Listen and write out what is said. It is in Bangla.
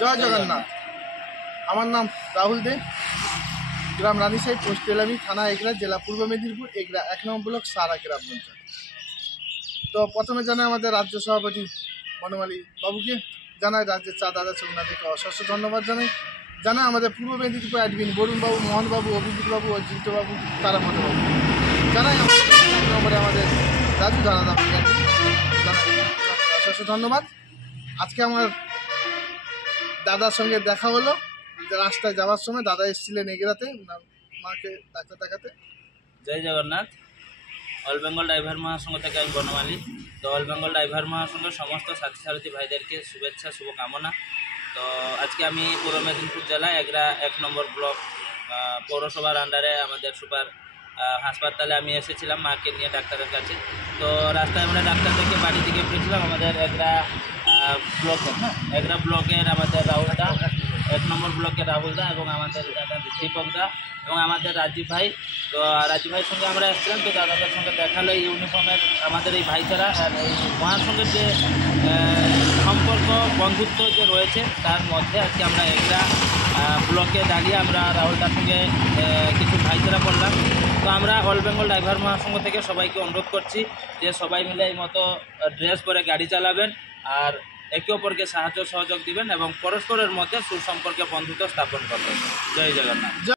জয় জগন্নাথ। আমার নাম রাহুল দে, গ্রাম রানীসাই, পোস্ট তেলামি, থানা এগরা, জেলা পূর্ব মেদিনীপুর, এগরা 1 নম্বর ব্লক, সারা গ্রাম পঞ্চায়েত। তো প্রথমে জানাই আমাদের রাজ্য সভাপতি বনমালী বাবুকে, জানাই রাজ্যের চা দাদা চৌনাদিকে অশেষ ধন্যবাদ জানাই। জানাই আমাদের পূর্ব মেদিনীপুর অ্যাডমিন বরুণবাবু, মোহনবাবু, অভিজিৎবাবু ও জিতবাবু, তারাপদবাবু। জানাই আমাদের 1 নম্বরে আমাদের রাজু দাদা জানাই অশেষ ধন্যবাদ। আজকে আমার দাদার সঙ্গে দেখা হলো রাস্তায় যাওয়ার সময়। দাদা এসেছিলেন এগরাতে ওনার মাকে ডাক্তার দেখাতে। জয় জগন্নাথ। অল বেঙ্গল ড্রাইভার মহাসংঘ থেকে আমি বনমালী। তো অল বেঙ্গল ড্রাইভার মহাসংঘের সমস্ত সাথী সারথী ভাইদেরকে শুভেচ্ছা, শুভকামনা। তো আজকে আমি পূর্ব মেদিনীপুর জেলা এগরা 1 নম্বর ব্লক পৌরসভার আন্ডারে আমাদের সুপার হাসপাতালে আমি এসেছিলাম মাকে নিয়ে ডাক্তারের কাছে। তো রাস্তায় আমরা ডাক্তার থেকে বাড়ি থেকে ফিরছিলাম। আমাদের এগরা ব্লকের আমাদের রাহুলদা, 1 নম্বর ব্লকের রাহুলদা এবং আমাদের দাদা দীপকদা এবং আমাদের রাজীব ভাই। তো রাজীব ভাইয়ের সঙ্গে আমরা এসেছিলাম। তো দাদাদের সঙ্গে দেখালো এই ইউনিফর্মের আমাদের এই ভাইচারা আর এই মহাসংঘের যে সম্পর্ক, বন্ধুত্ব যে রয়েছে, তার মধ্যে আজকে আমরা এগরা ব্লকে দাঁড়িয়ে আমরা রাহুলদার সঙ্গে কিছু ভাইচারা করলাম। তো আমরা অল বেঙ্গল ড্রাইভার মহাসংঘ থেকে সবাইকে অনুরোধ করছি যে সবাই মিলে এই মতো ড্রেস পরে গাড়ি চালাবেন আর একে অপরকে সাহায্য সহযোগ দিবেন এবং পরস্পরের মধ্যে সুসম্পর্কে বন্ধুত্ব স্থাপন করবেন। জয় জগন্নাথ।